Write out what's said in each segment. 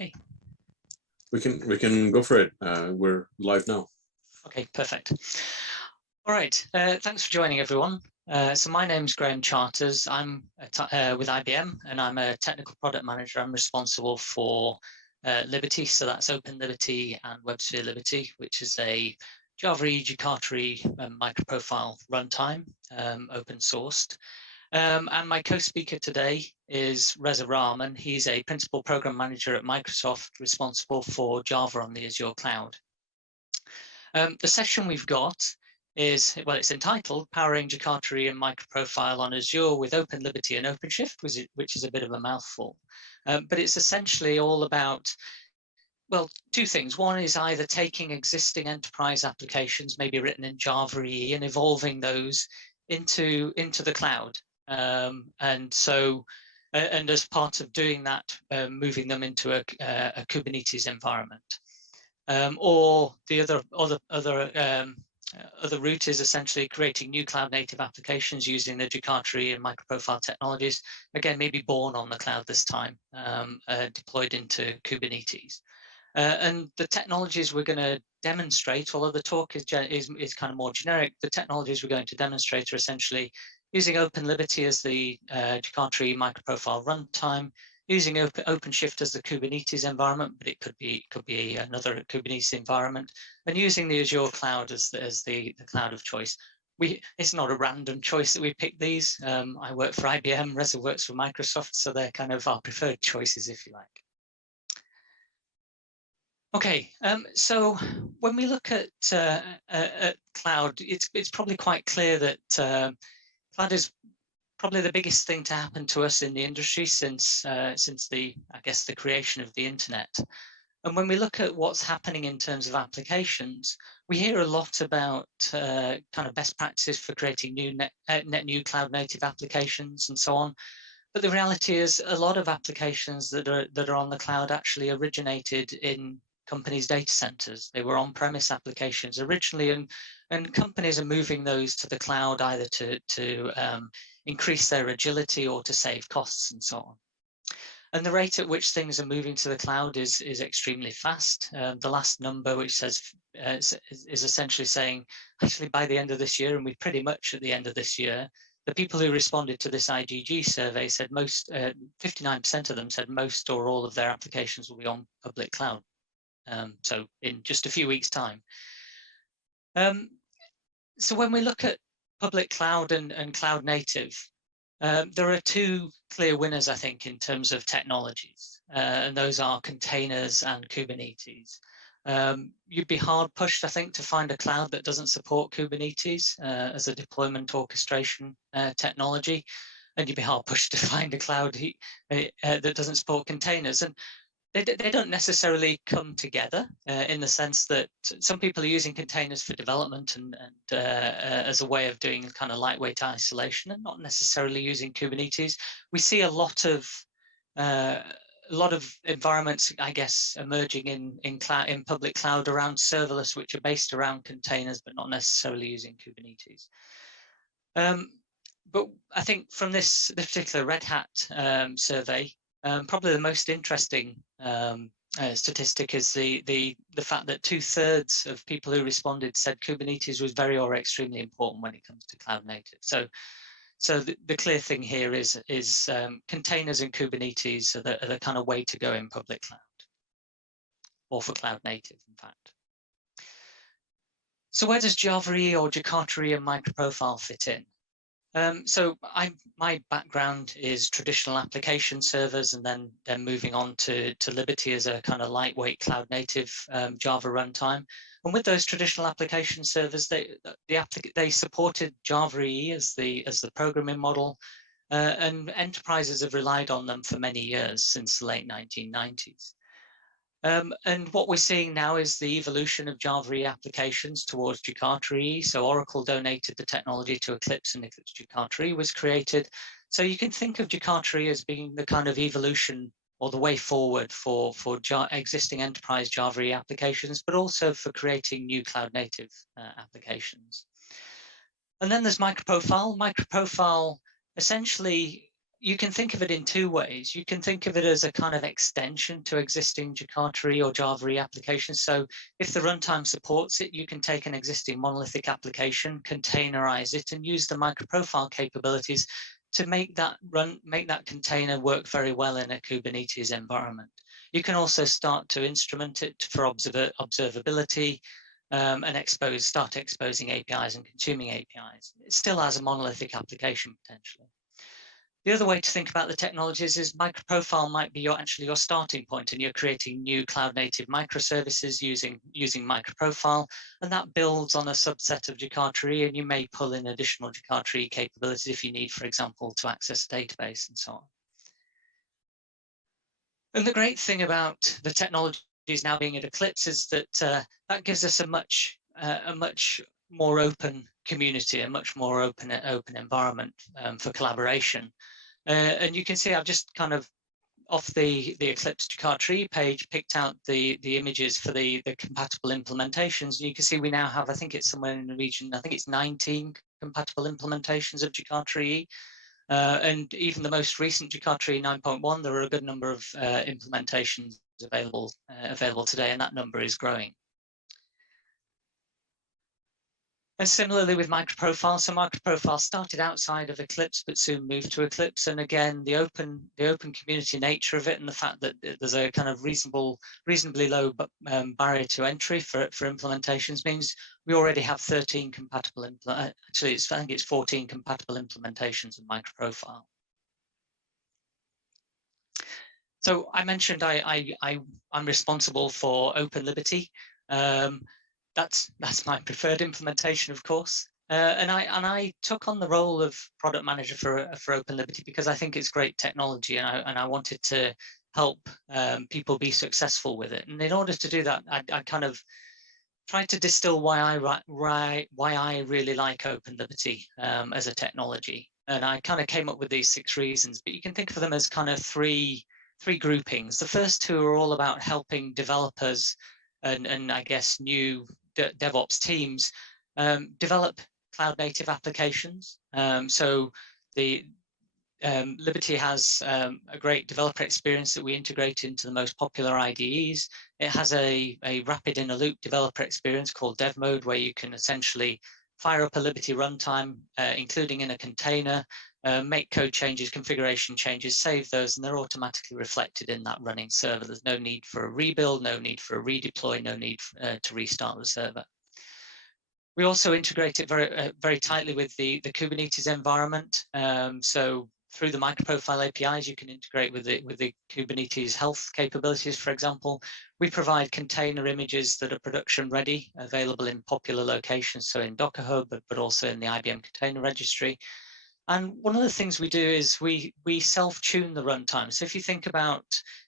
Okay. We can go for it. We're live now. Okay, perfect. All right. Thanks for joining, everyone. So my name's Graham Charters. I'm with IBM, and I'm a technical product manager. I'm responsible for Liberty, so that's Open Liberty and WebSphere Liberty, which is a Java EE, Jakarta EE, MicroProfile runtime, open sourced. And my co-speaker today is Reza, and he's a principal program manager at Microsoft, responsible for Java on the Azure cloud. The session we've got is, well, it's entitled Powering Jakarta EE and MicroProfile on Azure with Open Liberty and OpenShift, which is a bit of a mouthful. But it's essentially all about, well, two things. One is either taking existing enterprise applications, maybe written in Java EE, and evolving those into the cloud. And as part of doing that, moving them into a Kubernetes environment. Or the other route is essentially creating new cloud-native applications using the Jakarta EE and MicroProfile technologies. Again, maybe born on the cloud this time, deployed into Kubernetes. And the technologies we're going to demonstrate, although the talk is kind of more generic, the technologies we're going to demonstrate are essentially using Open Liberty as the Jakarta EE MicroProfile runtime, using OpenShift as the Kubernetes environment, but it could be another Kubernetes environment, and using the Azure cloud as the cloud of choice. It's not a random choice that we pick these. I work for IBM, Reza works for Microsoft, so they're kind of our preferred choices, if you like. Okay, so when we look at cloud, it's probably quite clear that cloud is probably the biggest thing to happen to us in the industry since the creation of the internet. And when we look at what's happening in terms of applications, we hear a lot about kind of best practices for creating net new cloud native applications and so on. But the reality is a lot of applications that are on the cloud actually originated in companies' data centers. They were on-premise applications originally, and companies are moving those to the cloud either to increase their agility or to save costs and so on. And the rate at which things are moving to the cloud is extremely fast. The last number, which says is essentially saying, actually by the end of this year, and we're pretty much at the end of this year, the people who responded to this IGG survey said 59% of them said most or all of their applications will be on public cloud. So in just a few weeks' time. So when we look at public cloud and cloud native, there are two clear winners, I think, in terms of technologies, and those are containers and Kubernetes. You'd be hard pushed, I think, to find a cloud that doesn't support Kubernetes as a deployment orchestration technology, and you'd be hard pushed to find a cloud that doesn't support containers. And they don't necessarily come together in the sense that some people are using containers for development and as a way of doing kind of lightweight isolation, and not necessarily using Kubernetes. We see a lot of environments, I guess, emerging in public cloud around serverless, which are based around containers, but not necessarily using Kubernetes. But I think from this particular Red Hat survey, probably the most interesting statistic is the fact that 2/3 of people who responded said Kubernetes was very or extremely important when it comes to cloud native. So the clear thing here is containers and Kubernetes are the kind of way to go in public cloud, or for cloud native, in fact. So where does Java EE or Jakarta EE and MicroProfile fit in? So my background is traditional application servers, and then moving on to Liberty as a kind of lightweight cloud native Java runtime. And with those traditional application servers, they supported Java EE as the programming model, and enterprises have relied on them for many years, since the late 1990s. And what we're seeing now is the evolution of Java EE applications towards Jakarta EE. So Oracle donated the technology to Eclipse, and Eclipse Jakarta EE was created. So you can think of Jakarta EE as being the kind of evolution or the way forward for existing enterprise Java EE applications, but also for creating new cloud native applications. And then there's MicroProfile. MicroProfile essentially you can think of it in two ways. You can think of it as a kind of extension to existing Jakarta EE or Java EE applications. So if the runtime supports it, you can take an existing monolithic application, containerize it, and use the microprofile capabilities to make that container work very well in a Kubernetes environment. You can also start to instrument it for observability and start exposing APIs and consuming APIs. It still has a monolithic application potentially. The other way to think about the technologies is MicroProfile might be actually your starting point, and you're creating new cloud-native microservices using MicroProfile, and that builds on a subset of Jakarta EE, and you may pull in additional Jakarta EE capabilities if you need, for example, to access a database and so on. And the great thing about the technologies now being at Eclipse is that that gives us a much more open community, a much more open environment for collaboration. And you can see I've just kind of off the Eclipse Jakarta EE page picked out the images for the compatible implementations. And you can see we now have, I think it's somewhere in the region, I think it's 19 compatible implementations of Jakarta EE. And even the most recent Jakarta EE 9.1, there are a good number of implementations available today, and that number is growing. And similarly with MicroProfile, so MicroProfile started outside of Eclipse, but soon moved to Eclipse. And again, the open community nature of it, and the fact that there's a kind of reasonably low barrier to entry for implementations means we already have 13 compatible I think it's 14 compatible implementations of MicroProfile. So I mentioned I'm responsible for Open Liberty. That's my preferred implementation, of course. And I took on the role of product manager for Open Liberty because I think it's great technology, and I wanted to help people be successful with it. And in order to do that, I kind of tried to distill why I really like Open Liberty as a technology. And I kind of came up with these 6 reasons, but you can think of them as kind of three groupings. The first 2 are all about helping developers and I guess new DevOps teams develop cloud-native applications. So the Liberty has a great developer experience that we integrate into the most popular IDEs. It has a rapid in-a-loop developer experience called dev mode, where you can essentially fire up a Liberty runtime, including in a container, make code changes, configuration changes, save those, and they're automatically reflected in that running server. There's no need for a rebuild, no need for a redeploy, no need to restart the server. We also integrate it very tightly with the Kubernetes environment. So through the MicroProfile APIs, you can integrate with the Kubernetes health capabilities, for example. We provide container images that are production ready, available in popular locations, so in Docker Hub, but also in the IBM Container Registry. And one of the things we do is we self-tune the runtime. So if you think about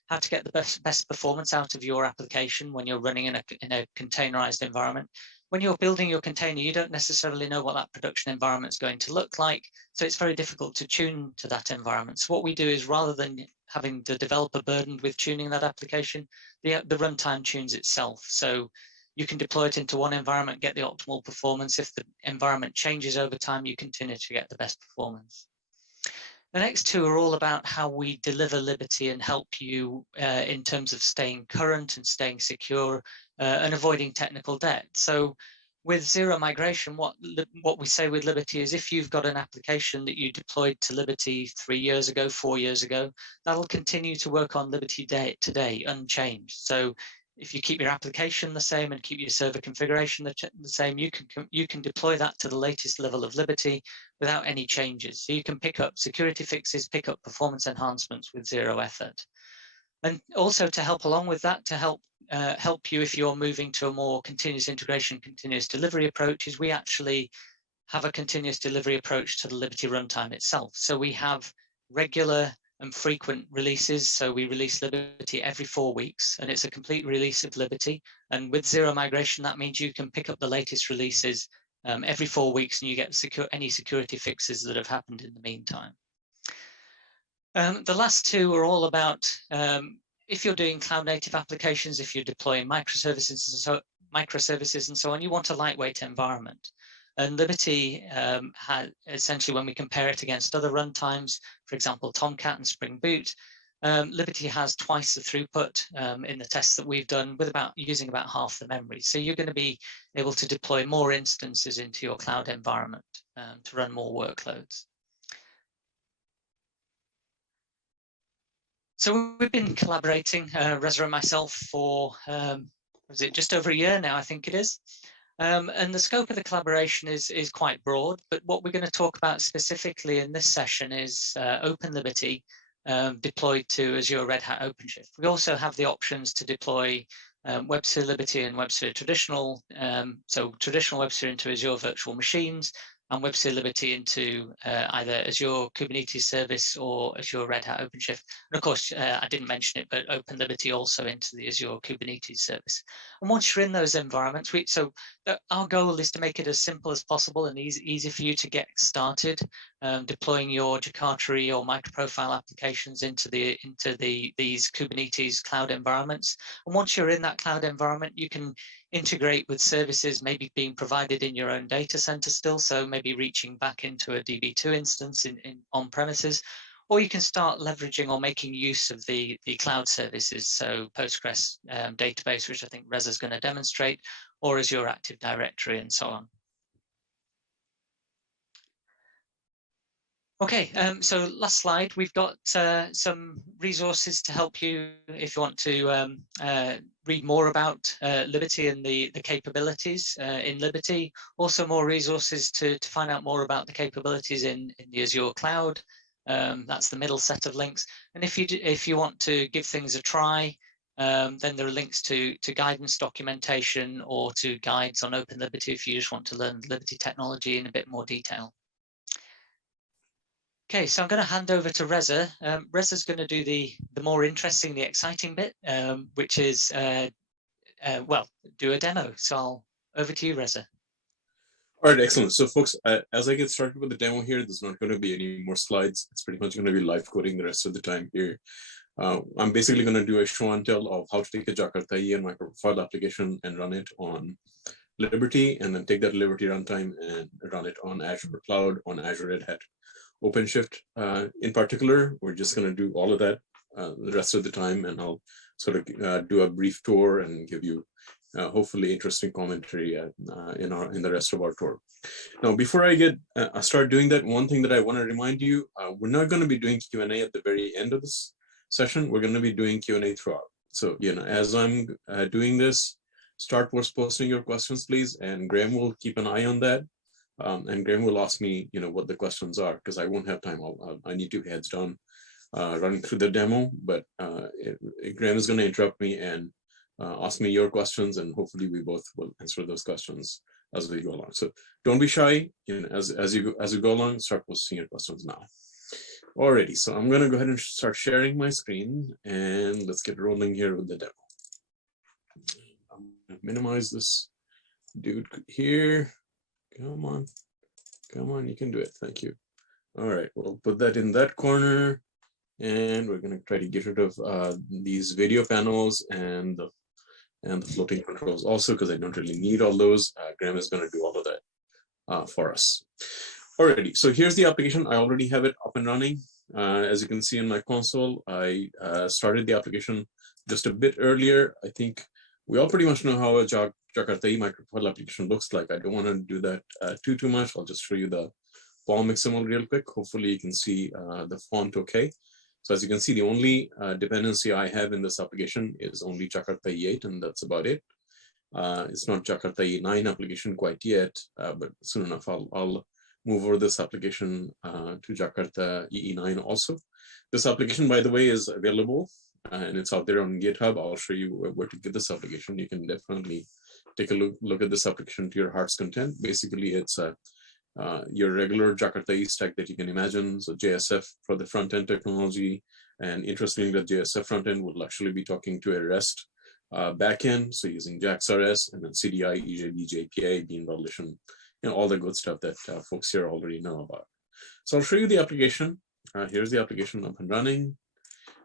how to get the best performance out of your application when you're running in a containerized environment, when you're building your container, you don't necessarily know what that production environment is going to look like. So it's very difficult to tune to that environment. So what we do is, rather than having the developer burdened with tuning that application, the runtime tunes itself. So you can deploy it into one environment, get the optimal performance. If the environment changes over time, you continue to get the best performance. The next 2 are all about how we deliver Liberty and help you in terms of staying current and staying secure and avoiding technical debt. So with zero migration, what we say with Liberty is, if you've got an application that you deployed to Liberty 3 years ago, 4 years ago, that'll continue to work on Liberty today unchanged. So if you keep your application the same and keep your server configuration the same, you can deploy that to the latest level of Liberty without any changes. So you can pick up security fixes, pick up performance enhancements with zero effort. And also, to help along with that, to help you if you're moving to a more continuous integration, continuous delivery approach, is we actually have a continuous delivery approach to the Liberty runtime itself. So we have regular and frequent releases. So we release Liberty every 4 weeks, and it's a complete release of Liberty. And with zero migration, that means you can pick up the latest releases every 4 weeks, and you get any security fixes that have happened in the meantime. The last 2 are all about if you're doing cloud native applications, if you're deploying microservices and so on, you want a lightweight environment. And Liberty had essentially, when we compare it against other runtimes, for example, Tomcat and Spring Boot, Liberty has twice the throughput in the tests that we've done with using about half the memory. So you're going to be able to deploy more instances into your cloud environment to run more workloads. So we've been collaborating, Reza and myself, for was it just over a year now, I think it is. And the scope of the collaboration is quite broad, but what we're going to talk about specifically in this session is Open Liberty deployed to Azure Red Hat OpenShift. We also have the options to deploy WebSphere Liberty and WebSphere Traditional, so traditional WebSphere into Azure virtual machines, and WebSphere Liberty into either Azure Kubernetes Service or Azure Red Hat OpenShift. And of course, I didn't mention it, but Open Liberty also into the Azure Kubernetes Service. And once you're in those environments, our goal is to make it as simple as possible and easy for you to get started deploying your Jakarta EE or MicroProfile applications into these Kubernetes cloud environments. And once you're in that cloud environment, you can integrate with services maybe being provided in your own data center still, so maybe reaching back into a DB2 instance on premises, or you can start leveraging or making use of the cloud services, so Postgres database, which I think Reza is going to demonstrate, or Azure Active Directory and so on. Okay, so last slide, we've got some resources to help you if you want to read more about Liberty and the capabilities in Liberty. Also more resources to find out more about the capabilities in the Azure cloud. That's the middle set of links. And if you want to give things a try, then there are links to guidance documentation or to guides on Open Liberty if you just want to learn Liberty technology in a bit more detail. Okay, so I'm going to hand over to Reza. Reza's going to do the more interesting, the exciting bit, which is, well, do a demo. So over to you, Reza. All right, excellent. So folks, as I get started with the demo here, there's not going to be any more slides. It's pretty much going to be live coding the rest of the time here. I'm basically going to do a show and tell of how to take a Jakarta EE and MicroProfile application and run it on Liberty, and then take that Liberty runtime and run it on Azure Cloud, on Azure Red Hat OpenShift. In particular, we're just going to do all of that the rest of the time, and I'll sort of do a brief tour and give you hopefully interesting commentary in the rest of our tour. Now, before I start doing that, one thing that I want to remind you, we're not going to be doing Q&A at the very end of this session. We're going to be doing Q&A throughout. So, as I'm doing this, start posting your questions, please, and Graham will keep an eye on that. And Graham will ask me, what the questions are, because I won't have time. I need to heads down running through the demo, but Graham is going to interrupt me and ask me your questions, and hopefully we both will answer those questions as we go along. So don't be shy. As you go along, start posting your questions now. Alrighty, so I'm going to go ahead and start sharing my screen, and let's get rolling here with the demo. I'm going to minimize this dude here. Come on, you can do it. Thank you. All right, we'll put that in that corner, and we're going to try to get rid of these video panels and the floating controls also, because I don't really need all those. Graham is going to do all of that for us. Alrighty, so here's the application. I already have it up and running. As you can see in my console, I started the application just a bit earlier. I think we all pretty much know how a Jakarta EE MicroProfile application looks like. I don't want to do that too much. I'll just show you the POM XML real quick. Hopefully you can see the font okay. So as you can see, the only dependency I have in this application is only Jakarta EE8, and that's about it. It's not Jakarta EE9 application quite yet, but soon enough I'll move over this application to Jakarta EE9 also. This application, by the way, is available and it's out there on GitHub. I'll show you where to get this application. You can definitely take a look at this application to your heart's content. Basically, it's your regular Jakarta EE stack that you can imagine. So JSF for the front-end technology. And interestingly, the JSF front-end will actually be talking to a REST backend. So using JAX-RS and then CDI, EJB, JPA, bean publication, all the good stuff that folks here already know about. So I'll show you the application. Here's the application up and running.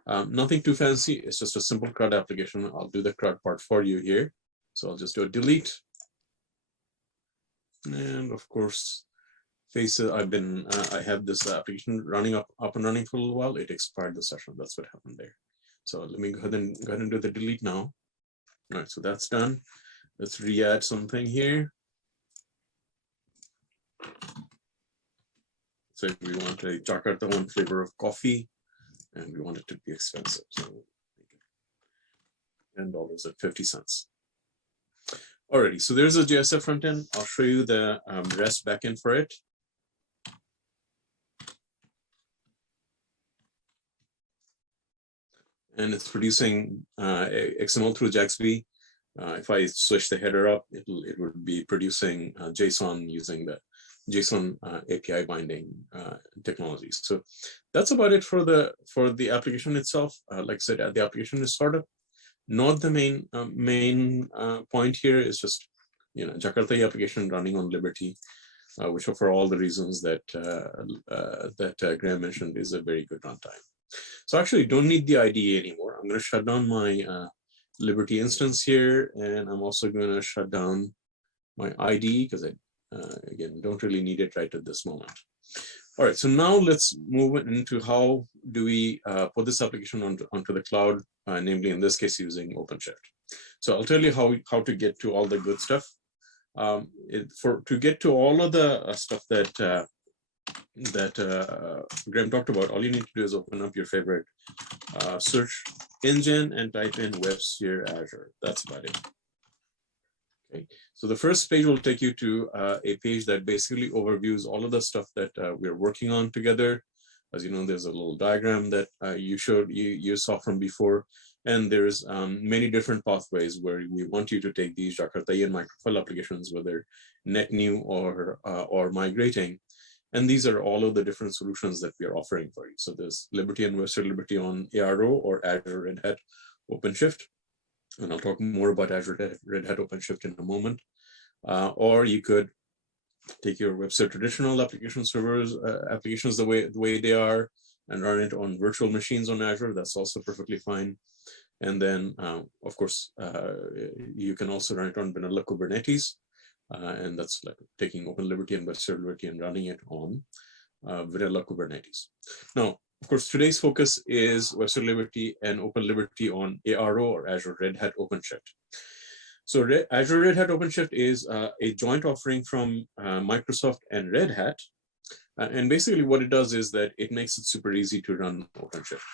Nothing too fancy. It's just a simple CRUD application. I'll do the CRUD part for you here. So I'll just do a delete. And of course, face it, I have this application running up and running for a little while. It expired the session. That's what happened there. So let me go ahead and do the delete now. All right, so that's done. Let's re-add something here. So we want a Jakarta one flavor of coffee, and we want it to be expensive. So $10.50. Alrighty, so there's a JSF front end. I'll show you the REST backend for it. And it's producing XML through JAXB. If I switch the header up, it would be producing JSON using the JSON API binding technologies. So that's about it for the application itself. Like I said, the application is startup. Not the main point here is just Jakarta EE application running on Liberty, which for all the reasons that Graham mentioned is a very good runtime. So actually don't need the IDE anymore. I'm going to shut down my Liberty instance here, and I'm also going to shut down my IDE because I again don't really need it right at this moment. All right, so now let's move into how do we put this application onto the cloud, namely in this case using OpenShift. So I'll tell you how to get to all the good stuff. To get to all of the stuff that Graham talked about, all you need to do is open up your favorite search engine and type in WebSphere Azure. That's about it. Okay, so the first page will take you to a page that basically overviews all of the stuff that we're working on together. As you know, there's a little diagram that you saw from before, and there's many different pathways where we want you to take these Jakarta EE and MicroProfile applications, whether net new or migrating. And these are all of the different solutions that we are offering for you. So there's Liberty and WebSphere Liberty on ARO or Azure Red Hat OpenShift. And I'll talk more about Azure Red Hat OpenShift in a moment. Or you could take your WebSphere traditional application servers, applications the way they are, and run it on virtual machines on Azure. That's also perfectly fine. And then, of course, you can also run it on vanilla Kubernetes. And that's like taking Open Liberty and WebSphere Liberty and running it on vanilla Kubernetes. Now, of course, today's focus is WebSphere Liberty and Open Liberty on ARO or Azure Red Hat OpenShift. So Azure Red Hat OpenShift is a joint offering from Microsoft and Red Hat. And basically what it does is that it makes it super easy to run OpenShift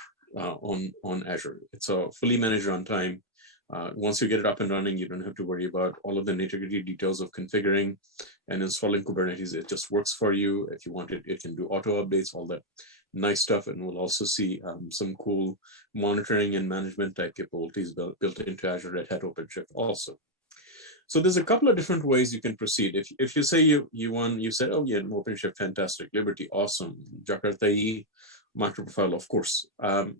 on Azure. It's a fully managed runtime. Once you get it up and running, you don't have to worry about all of the nitty-gritty details of configuring and installing Kubernetes. It just works for you. If you want it, it can do auto updates, all that nice stuff. And we'll also see some cool monitoring and management type capabilities built into Azure Red Hat OpenShift also. So there's a couple of different ways you can proceed. If you say you said, oh yeah, OpenShift, fantastic, Liberty, awesome, Jakarta EE, MicroProfile, of course.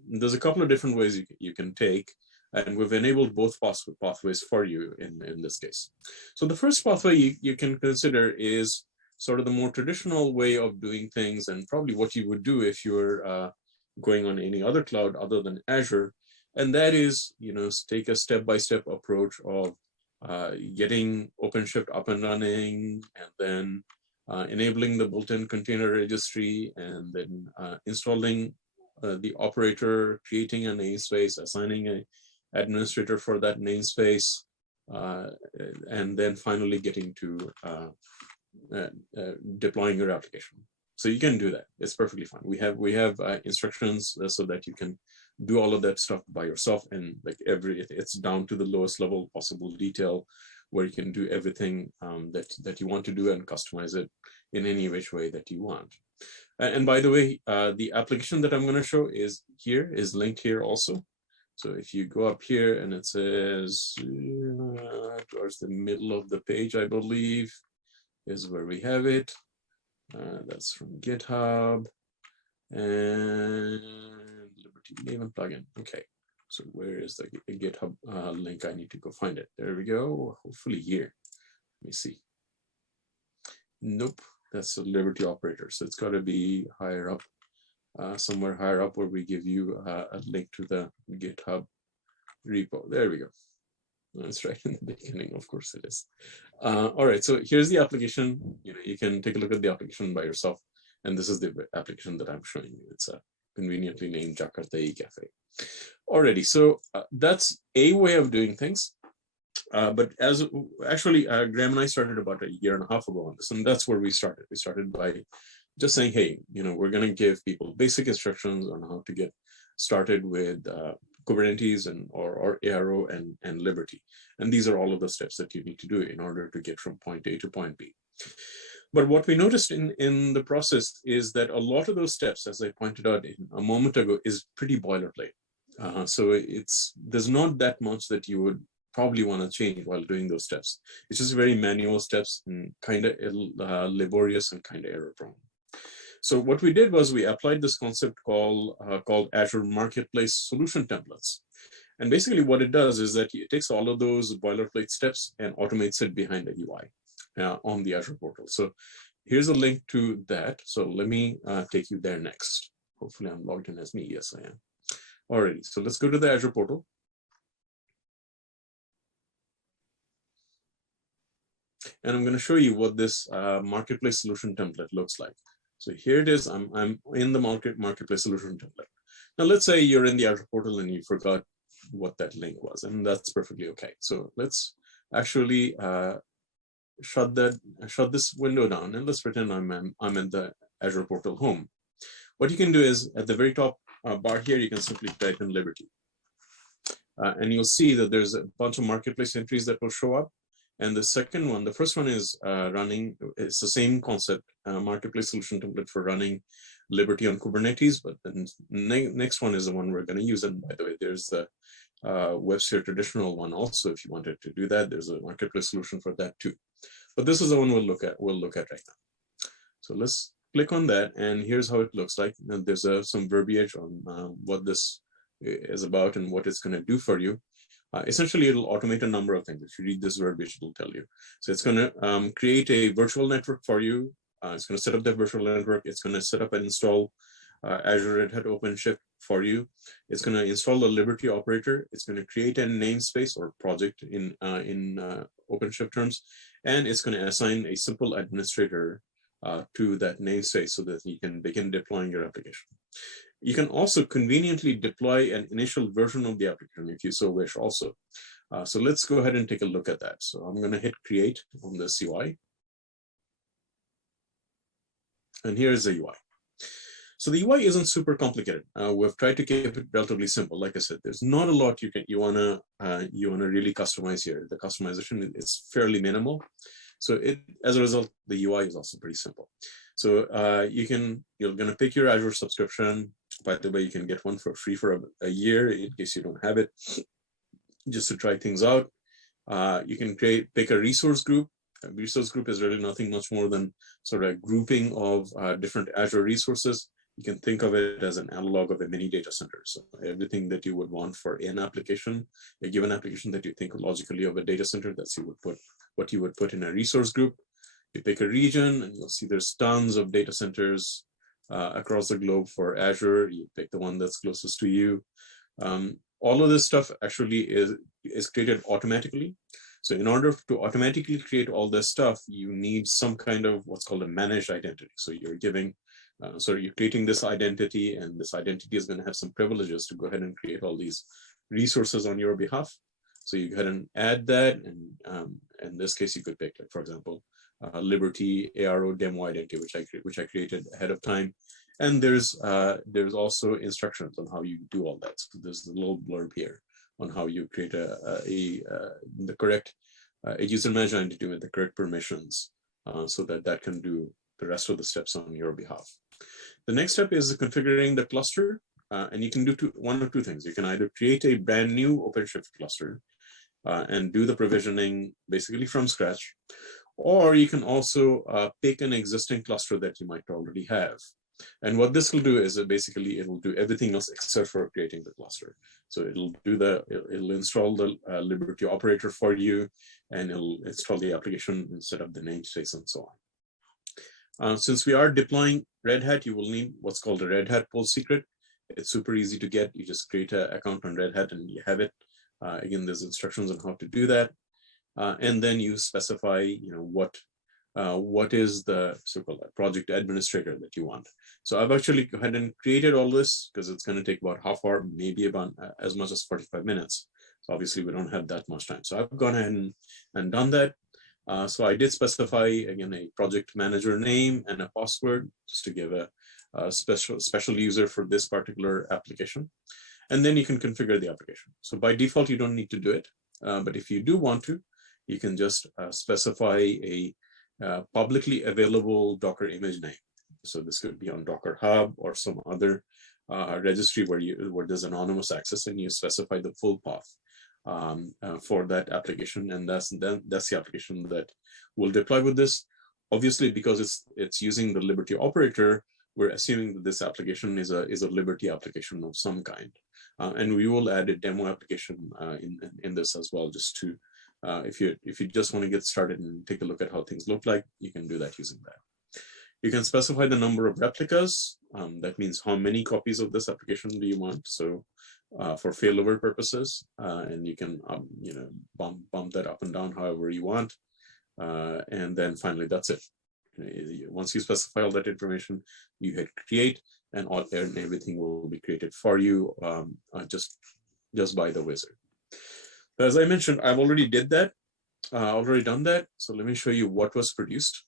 There's a couple of different ways you can take. And we've enabled both pathways for you in this case. So the first pathway you can consider is sort of the more traditional way of doing things, and probably what you would do if you're going on any other cloud other than Azure. And that is, take a step-by-step approach of getting OpenShift up and running, and then enabling the built-in container registry, and then installing the operator, creating a namespace, assigning a administrator for that namespace, and then finally getting to deploying your application. So you can do that. It's perfectly fine. We have instructions so that you can do all of that stuff by yourself, and like it's down to the lowest level possible detail, where you can do everything that you want to do and customize it in any which way that you want. And by the way, the application that I'm going to show is linked here also. So if you go up here and it says towards the middle of the page, I believe, is where we have it. That's from GitHub and Liberty Maven plugin. Okay, so where is the GitHub link? I need to go find it. There we go. Hopefully here. Let me see. Nope, that's the Liberty operator. So it's got to be higher up. Somewhere higher up where we give you a link to the GitHub repo. There we go. That's right in the beginning, of course it is. All right, so here's the application. You can take a look at the application by yourself. And this is the application that I'm showing you. It's a conveniently named Jakarta EE Cafe. Alrighty, so that's a way of doing things. But as actually, Graham and I started about a year and a half ago on this, and that's where we started. We started by just saying, hey, we're going to give people basic instructions on how to get started with Kubernetes or Arrow and Liberty. And these are all of the steps that you need to do in order to get from point A to point B. But what we noticed in the process is that a lot of those steps, as I pointed out a moment ago, is pretty boilerplate. So there's not that much that you would probably want to change while doing those steps. It's just very manual steps and kind of laborious and kind of error prone. So what we did was we applied this concept called Azure Marketplace Solution Templates. And basically what it does is that it takes all of those boilerplate steps and automates it behind the UI on the Azure portal. So here's a link to that. So let me take you there next. Hopefully I'm logged in as me. Yes, I am. Alrighty, so let's go to the Azure portal. And I'm going to show you what this marketplace solution template looks like. So here it is. I'm in the marketplace solution template. Now let's say you're in the Azure portal and you forgot what that link was, and that's perfectly okay. So let's actually shut this window down, and let's pretend I'm in the Azure portal home. What you can do is at the very top bar here, you can simply type in Liberty. And you'll see that there's a bunch of marketplace entries that will show up. And the second one, the first one is running, it's the same concept, marketplace solution template for running Liberty on Kubernetes, but the next one is the one we're going to use. And by the way, there's the WebSphere traditional one also. If you wanted to do that, there's a marketplace solution for that too. But this is the one we'll look at right now. So let's click on that, and here's how it looks like. And there's some verbiage on what this is about and what it's going to do for you. Essentially, it'll automate a number of things. If you read this verbiage, it'll tell you. So it's going to create a virtual network for you. It's going to set up that virtual network. It's going to set up and install Azure Red Hat OpenShift for you. It's going to install the Liberty operator. It's going to create a namespace or project in OpenShift terms, and it's going to assign a simple administrator to that namespace so that you can begin deploying your application. You can also conveniently deploy an initial version of the application if you so wish also. So let's go ahead and take a look at that. So I'm going to hit create on this UI. And here's the UI. So the UI isn't super complicated. We've tried to keep it relatively simple. Like I said, there's not a lot you wanna really customize here. The customization is fairly minimal. So as a result, the UI is also pretty simple. So you're gonna pick your Azure subscription. By the way, you can get one for free for a year in case you don't have it, just to try things out. You can pick a resource group. A resource group is really nothing much more than sort of a grouping of different Azure resources. You can think of it as an analog of a mini data center. So everything that you would want for an application, a given application that you think logically of a data center, that's what you would put in a resource group. You pick a region, and you'll see there's tons of data centers across the globe for Azure. You pick the one that's closest to you. All of this stuff actually is created automatically. So in order to automatically create all this stuff, you need some kind of what's called a managed identity. So you're creating this identity, and this identity is going to have some privileges to go ahead and create all these resources on your behalf. So you go ahead and add that, and in this case, you could pick, like, for example, Liberty Arrow demo identity, which I created ahead of time. And there's also instructions on how you do all that. So there's a little blurb here on how you create the correct user managed identity with the correct permissions, so that can do the rest of the steps on your behalf. The next step is configuring the cluster, and you can do one of two things. You can either create a brand new OpenShift cluster and do the provisioning basically from scratch, or you can also pick an existing cluster that you might already have. And what this will do is basically it will do everything else except for creating the cluster. So it'll install the Liberty operator for you, and it'll install the application and set up the namespace and so on. Since we are deploying Red Hat, you will need what's called a Red Hat pull secret. It's super easy to get. You just create an account on Red Hat and you have it. Again, there's instructions on how to do that. And then you specify, what is the so-called project administrator that you want. So I've actually gone ahead and created all this because it's going to take about half hour, maybe about as much as 45 minutes. So obviously we don't have that much time. So I've gone ahead and done that. So I did specify, again, a project manager name and a password just to give a special user for this particular application. And then you can configure the application. So by default, you don't need to do it. But if you do want to, you can just specify a publicly available Docker image name. So this could be on Docker Hub or some other registry where there's anonymous access, and you specify the full path for that application, and that's the application that will deploy with this. Obviously, because it's using the Liberty operator, we're assuming that this application is a Liberty application of some kind, and we will add a demo application in this as well, just to if you just want to get started and take a look at how things look like, you can do that using that. You can specify the number of replicas. That means how many copies of this application do you want. So for failover purposes, and you can bump that up and down however you want. And then finally, that's it. Once you specify all that information, you hit create, and everything will be created for you just by the wizard. But as I mentioned, I've already done that. So let me show you what was produced.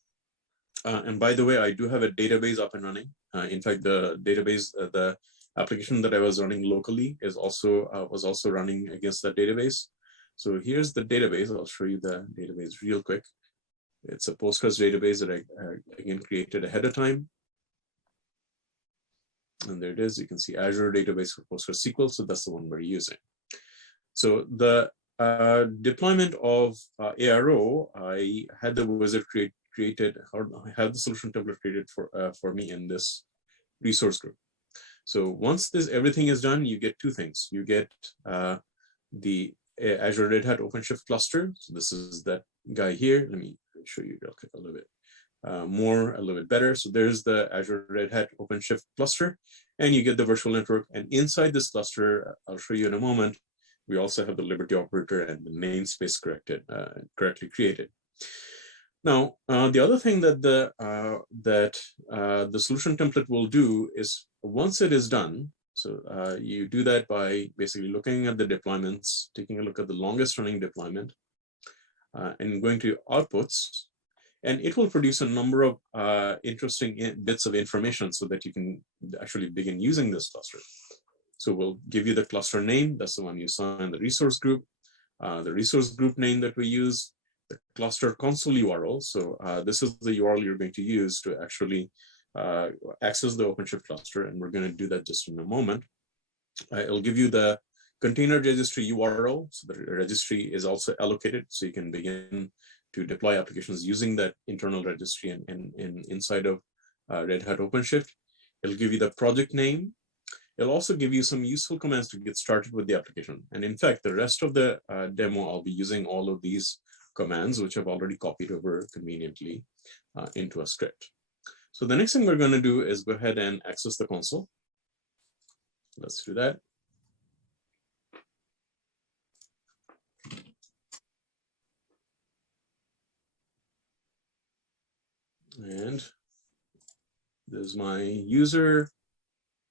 And by the way, I do have a database up and running. In fact, the database, the application that I was running locally was also running against that database. So here's the database. I'll show you the database real quick. It's a Postgres database that I again created ahead of time. And there it is. You can see Azure database for PostgreSQL. So that's the one we're using. So the deployment of ARO, I had the wizard created, or I had the solution template created for me in this resource group. So once everything is done, you get two things. You get the Azure Red Hat OpenShift cluster. So this is that guy here. Let me show you real quick a little bit a little bit better. So there's the Azure Red Hat OpenShift cluster, and you get the virtual network. And inside this cluster, I'll show you in a moment, we also have the Liberty operator and the namespace correctly created. Now, the other thing that the solution template will do is, once it is done, so you do that by basically looking at the deployments, taking a look at the longest running deployment, and going to outputs, and it will produce a number of interesting bits of information so that you can actually begin using this cluster. So we'll give you the cluster name. That's the one you saw in the resource group name that we use, the cluster console URL. So this is the URL you're going to use to actually access the OpenShift cluster, and we're going to do that just in a moment. It'll give you the container registry URL. So the registry is also allocated, so you can begin to deploy applications using that internal registry and inside of Red Hat OpenShift. It'll give you the project name. It'll also give you some useful commands to get started with the application. And in fact, the rest of the demo, I'll be using all of these commands, which I've already copied over conveniently into a script. So the next thing we're going to do is go ahead and access the console. Let's do that. And there's my user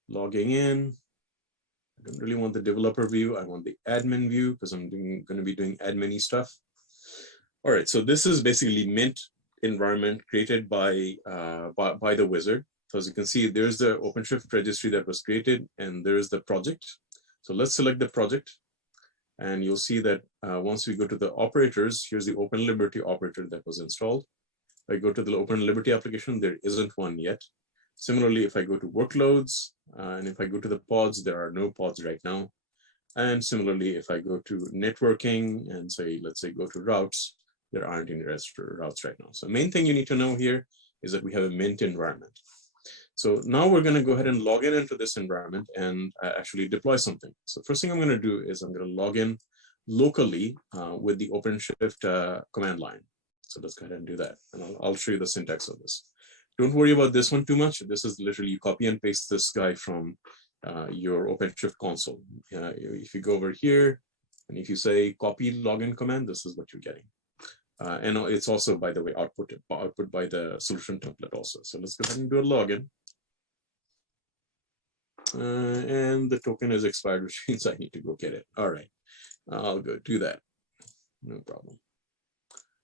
logging in. I don't really want the developer view. I want the admin view because I'm going to be doing admin-y stuff. All right, so this is basically Mint environment created by the wizard. So as you can see, there's the OpenShift registry that was created, and there's the project. So let's select the project, and you'll see that once we go to the operators, here's the Open Liberty operator that was installed. If I go to the Open Liberty application, there isn't one yet. Similarly, if I go to workloads, and if I go to the pods, there are no pods right now. And similarly, if I go to networking and say, let's say, go to routes, there aren't any routes right now. So the main thing you need to know here is that we have a Mint environment. So now we're going to go ahead and log into this environment and actually deploy something. So first thing I'm going to do is I'm going to log in locally with the OpenShift command line. So let's go ahead and do that. And I'll show you the syntax of this. Don't worry about this one too much. This is literally you copy and paste this guy from your OpenShift console. If you go over here And if you say copy login command, this is what you're getting. And it's also, by the way, output by the solution template also. So let's go ahead and do a login. And the token is expired, which means I need to go get it. All right, I'll go do that. No problem.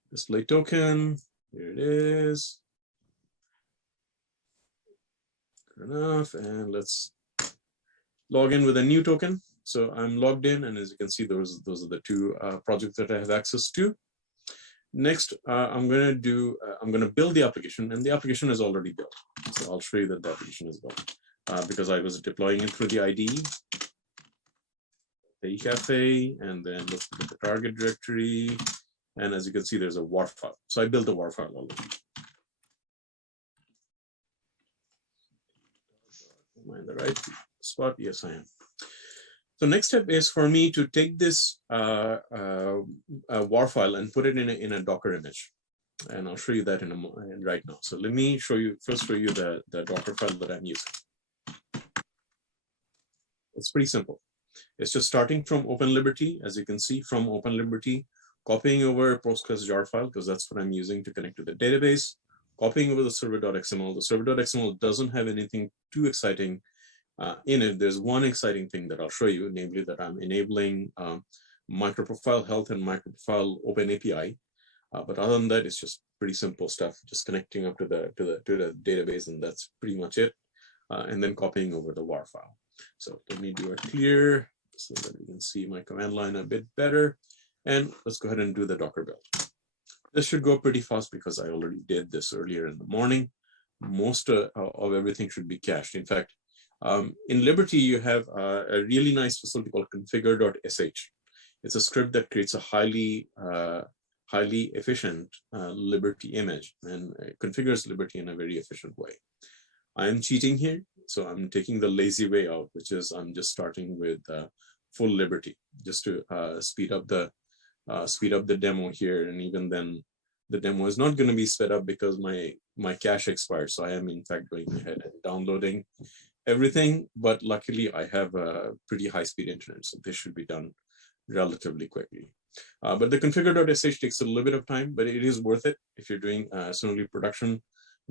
Display token, here it is. Good enough, and let's log in with a new token. So I'm logged in, and as you can see, those are the two projects that I have access to. Next, I'm going to build the application, and the application is already built. So I'll show you that the application is built because I was deploying it through the IDE, the eCafe, and then let's look at the target directory. And as you can see, there's a WAR file. So I built a WAR file already. Am I in the right spot? Yes, I am. So next step is for me to take this WAR file and put it in a Docker image. And I'll show you that right now. So let me show you the Docker file that I'm using. It's pretty simple. It's just starting from OpenLiberty, as you can see, from OpenLiberty, copying over a Postgres jar file, because that's what I'm using to connect to the database, copying over the server.xml. The server.xml doesn't have anything too exciting in it. There's one exciting thing that I'll show you, namely that I'm enabling MicroProfile health and MicroProfile Open API. But other than that, it's just pretty simple stuff, just connecting up to the database, and that's pretty much it. And then copying over the WAR file. So let me do a clear so that we can see my command line a bit better. And let's go ahead and do the Docker build. This should go pretty fast because I already did this earlier in the morning. Most of everything should be cached. In fact, in Liberty, you have a really nice facility called configure.sh. It's a script that creates a highly efficient Liberty image and configures Liberty in a very efficient way. I'm cheating here, so I'm taking the lazy way out, which is I'm just starting with full Liberty, just to speed up the demo here. And even then, the demo is not going to be sped up because my cache expired. So I am in fact going ahead and downloading everything. But luckily, I have a pretty high-speed internet, so this should be done relatively quickly. But the configure.sh takes a little bit of time, but it is worth it if you're doing certainly production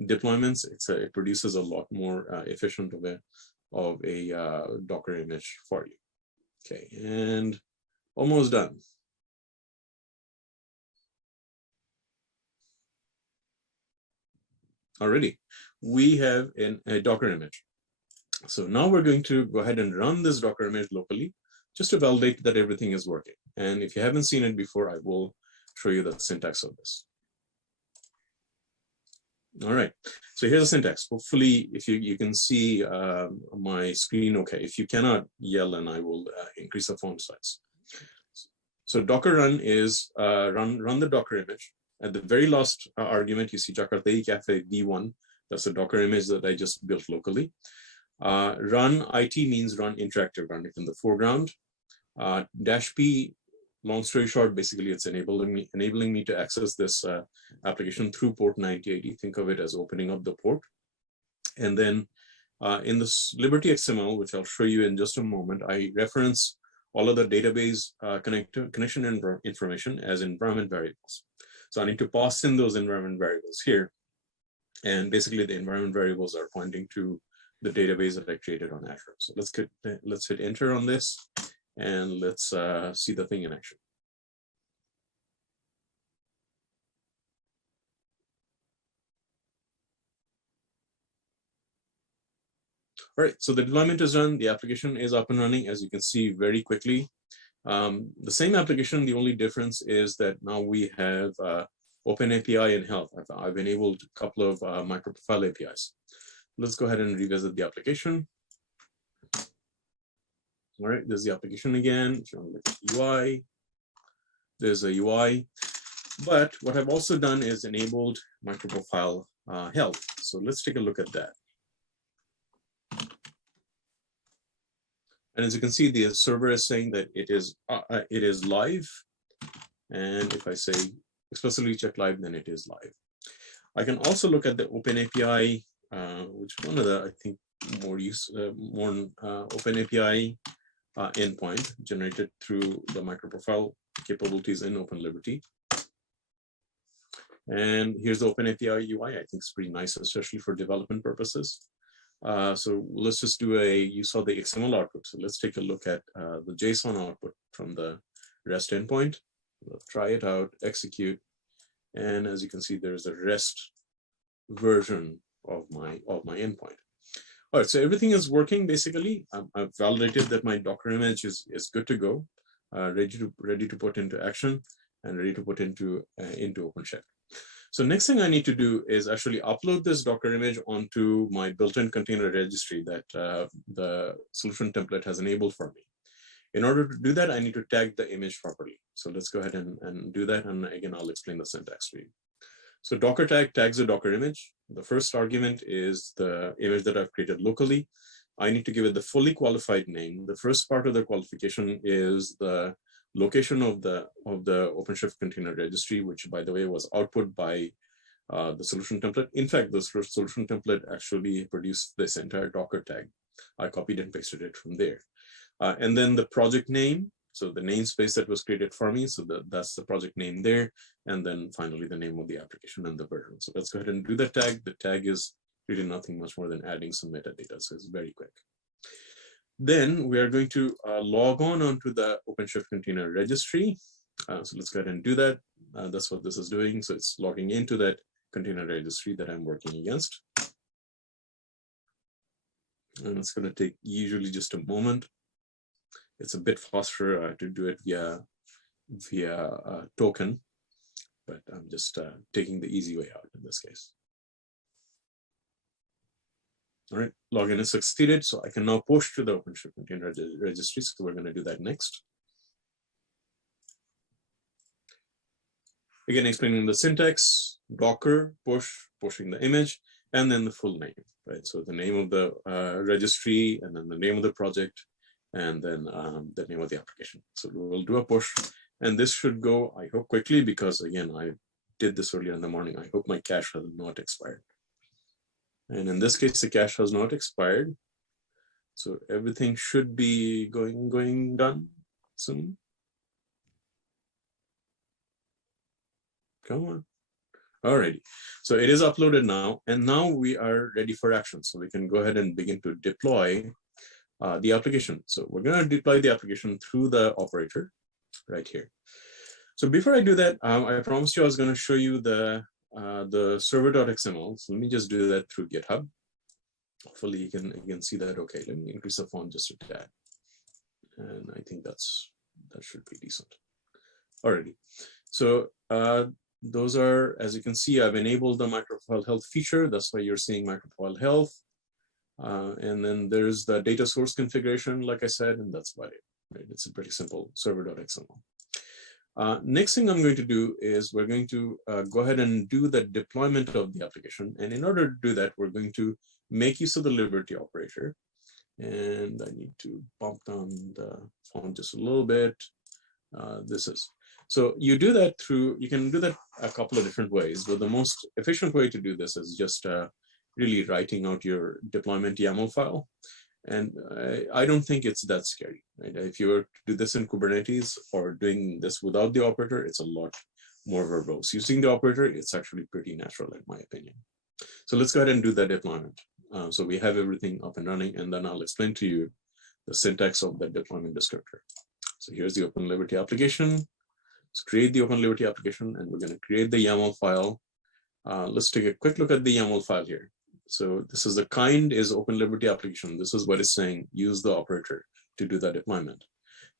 deployments. It produces a lot more efficient of a Docker image for you. Okay, and almost done. Already, we have a Docker image. So now we're going to go ahead and run this Docker image locally, just to validate that everything is working. And if you haven't seen it before, I will show you the syntax of this. All right, so here's the syntax. Hopefully, if you can see my screen okay. If you cannot, yell and I will increase the font size. So Docker run is run the Docker image. At the very last argument, you see Jakarta EE Cafe v1. That's a Docker image that I just built locally. Run IT means run interactive, run it in the foreground. -p, long story short, basically it's enabling me to access this application through port 9080. Think of it as opening up the port. And then in this Liberty XML, which I'll show you in just a moment, I reference all of the database connection information as environment variables. So I need to pass in those environment variables here. And basically the environment variables are pointing to the database that I created on Azure. So let's hit enter on this, and let's see the thing in action. All right, so the deployment is done. The application is up and running, as you can see very quickly. The same application, the only difference is that now we have Open API and health. I've enabled a couple of MicroProfile APIs. Let's go ahead and revisit the application. All right, there's the application again. If you want to look at the UI, there's a UI. But what I've also done is enabled MicroProfile health. So let's take a look at that. And as you can see, the server is saying that it is live. And if I say explicitly check live, then it is live. I can also look at the Open API, which one of the, I think, more Open API endpoint generated through the MicroProfile capabilities in OpenLiberty. And here's the OpenAPI UI. I think it's pretty nice, especially for development purposes. So let's just do you saw the XML output. So let's take a look at the JSON output from the REST endpoint. We'll try it out, execute. And as you can see, there's a REST version of my endpoint. All right, so everything is working basically. I've validated that my Docker image is good to go, ready to put into action and ready to put into OpenShift. So next thing I need to do is actually upload this Docker image onto my built-in container registry that the solution template has enabled for me. In order to do that, I need to tag the image properly. So let's go ahead and do that. And again, I'll explain the syntax to you. So Docker tag tags a Docker image. The first argument is the image that I've created locally. I need to give it the fully qualified name. The first part of the qualification is the location of the OpenShift container registry, which by the way was output by the solution template. In fact, the solution template actually produced this entire Docker tag. I copied and pasted it from there. And then the project name, so the namespace that was created for me, so that's the project name there. And then finally the name of the application and the version. So let's go ahead and do the tag. The tag is really nothing much more than adding some metadata, so it's very quick. Then we are going to log onto the OpenShift container registry. So let's go ahead and do that. That's what this is doing. So it's logging into that container registry that I'm working against. And it's going to take usually just a moment. It's a bit faster to do it via token, but I'm just taking the easy way out in this case. All right, login is succeeded, so I can now push to the OpenShift container registry. So we're going to do that next. Again, explaining the syntax: Docker pushing the image, and then the full name, right? So the name of the registry, and then the name of the project, and then the name of the application. So we'll do a push, and this should go, I hope, quickly, because again, I did this earlier in the morning. I hope my cache has not expired. And in this case, the cache has not expired. So everything should be going done soon. Come on. Alrighty. So it is uploaded now, and now we are ready for action. So we can go ahead and begin to deploy the application. So we're going to deploy the application through the operator right here. So before I do that, I promised you I was going to show you the server.xml. So let me just do that through GitHub. Hopefully you can see that. Okay, let me increase the font just a tad. And I think that should be decent. Alrighty. So those are, as you can see, I've enabled the MicroProfile Health feature. That's why you're seeing MicroProfile Health. And then there's the data source configuration, like I said, and that's why, right? It's a pretty simple server.xml. Next thing I'm going to do is we're going to go ahead and do the deployment of the application. And in order to do that, we're going to make use of the Liberty operator. And I need to bump down the font just a little bit. So you do that you can do that a couple of different ways, but the most efficient way to do this is just really writing out your deployment YAML file. And I don't think it's that scary, right? If you were to do this in Kubernetes or doing this without the operator, it's a lot more verbose. Using the operator, it's actually pretty natural in my opinion. So let's go ahead and do that deployment. So we have everything up and running, and then I'll explain to you the syntax of the deployment descriptor. So here's the OpenLiberty application. Let's create the OpenLiberty application, and we're going to create the YAML file. Let's take a quick look at the YAML file here. So this is the kind is OpenLiberty application. This is what it's saying. Use the operator to do the deployment.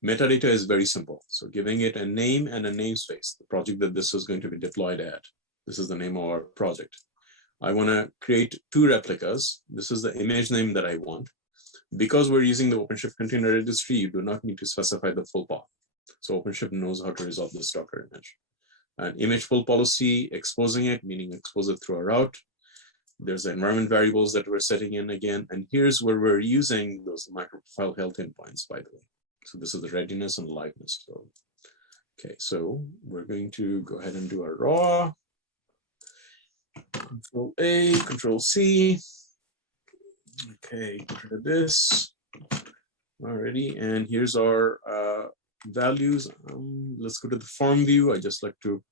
Metadata is very simple. So giving it a name and a namespace, the project that this is going to be deployed at. This is the name of our project. I want to create 2 replicas. This is the image name that I want. Because we're using the OpenShift container registry, you do not need to specify the full path. So OpenShift knows how to resolve this Docker image. An image full policy, exposing it, meaning expose it through a route. There's the environment variables that we're setting in again. And here's where we're using those MicroProfile Health endpoints, by the way. So this is the readiness and liveness. So, okay, so we're going to go ahead and do a raw. Control A, Control C. Okay, get rid of this. Alrighty, and here's our values. Let's go to the form view. I just like to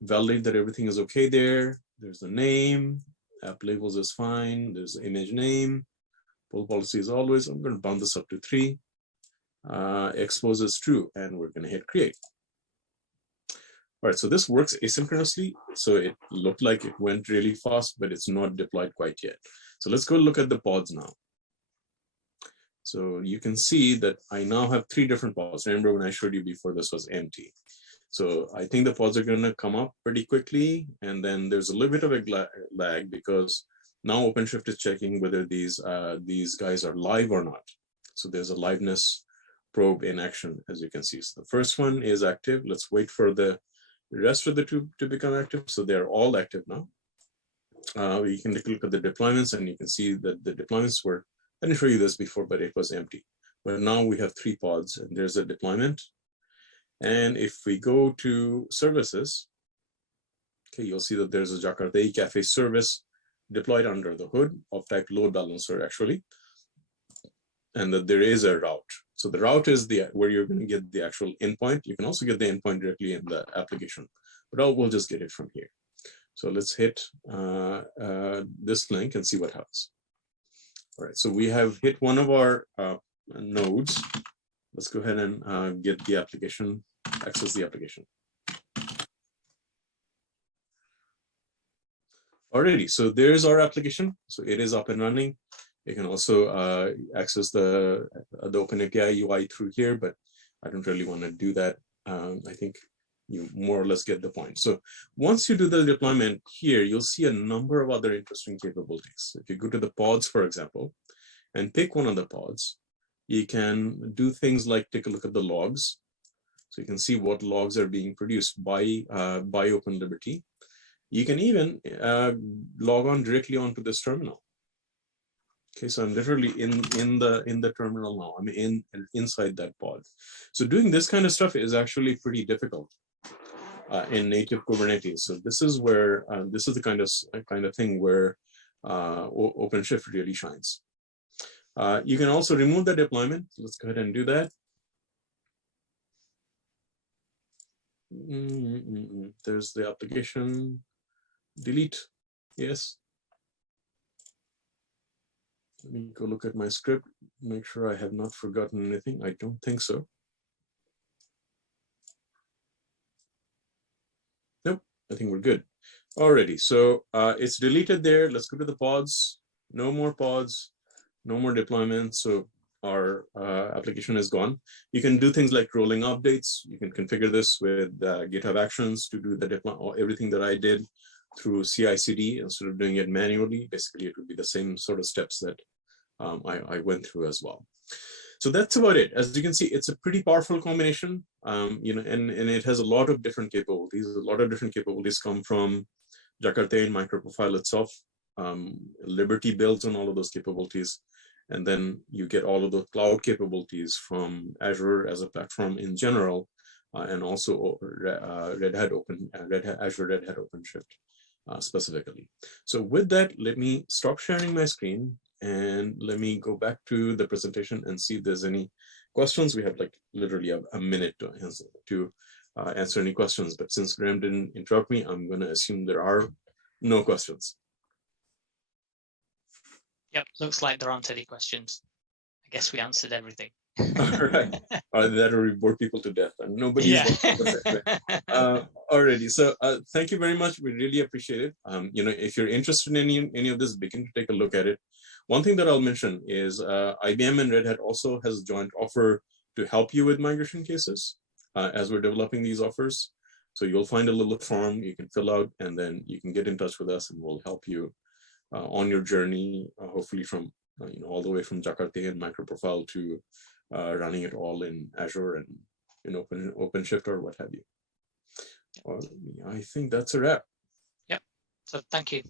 validate that everything is okay there. There's the name, app labels is fine. There's the image name. Pull policy is always. I'm going to bound this up to 3. Expose is true, and we're going to hit create. All right, so this works asynchronously. So it looked like it went really fast, but it's not deployed quite yet. So let's go look at the pods now. So you can see that I now have 3 different pods. Remember when I showed you before, this was empty. So I think the pods are going to come up pretty quickly. And then there's a little bit of a lag because now OpenShift is checking whether these guys are live or not. So there's a liveness probe in action, as you can see. So the first one is active. Let's wait for the rest of the 2 to become active. So they're all active now. You can take a look at the deployments, and you can see that the deployments were, I didn't show you this before, but it was empty. But now we have 3 pods, and there's a deployment. And if we go to services, okay, you'll see that there's a Jakarta EE Cafe service deployed under the hood of type load balancer, actually, and that there is a route. So the route is where you're going to get the actual endpoint. You can also get the endpoint directly in the application, but we'll just get it from here. So let's hit this link and see what happens. All right, so we have hit one of our nodes. Let's go ahead and get the application, access the application. Alrighty, so there's our application. So it is up and running. You can also access the OpenAPI UI through here, but I don't really want to do that. I think you more or less get the point. So once you do the deployment here, you'll see a number of other interesting capabilities. If you go to the pods, for example, and pick one of the pods, you can do things like take a look at the logs. So you can see what logs are being produced by OpenLiberty. You can even log on directly onto this terminal. Okay, so I'm literally in the terminal now. I'm inside that pod. So doing this kind of stuff is actually pretty difficult in native Kubernetes. So this is where this is the kind of thing where OpenShift really shines. You can also remove the deployment. Let's go ahead and do that. There's the application. Delete. Yes. Let me go look at my script, make sure I have not forgotten anything. I don't think so. Nope, I think we're good. Alrighty, so it's deleted there. Let's go to the pods. No more pods, no more deployments. So our application is gone. You can do things like rolling updates. You can configure this with GitHub Actions to do the deployment, everything that I did through CI/CD instead of doing it manually. Basically, it would be the same sort of steps that I went through as well. So that's about it. As you can see, it's a pretty powerful combination, and it has a lot of different capabilities. A lot of different capabilities come from Jakarta EE and MicroProfile itself. Liberty builds on all of those capabilities. And then you get all of the cloud capabilities from Azure as a platform in general, and also Azure Red Hat OpenShift specifically. So with that, let me stop sharing my screen and let me go back to the presentation and see if there's any questions. We have like literally a minute to answer any questions, but since Graham didn't interrupt me, I'm going to assume there are no questions. Yep, looks like there aren't any questions. I guess we answered everything. All right. That'll bore people to death, and nobody's already. So thank you very much. We really appreciate it. If you're interested in any of this, begin to take a look at it. One thing that I'll mention is IBM and Red Hat also has a joint offer to help you with migration cases as we're developing these offers. So you'll find a little form you can fill out, and then you can get in touch with us, and we'll help you on your journey, hopefully from all the way from Jakarta EE and MicroProfile to running it all in Azure and in OpenShift or what have you. I think that's a wrap. Yep. So thank you.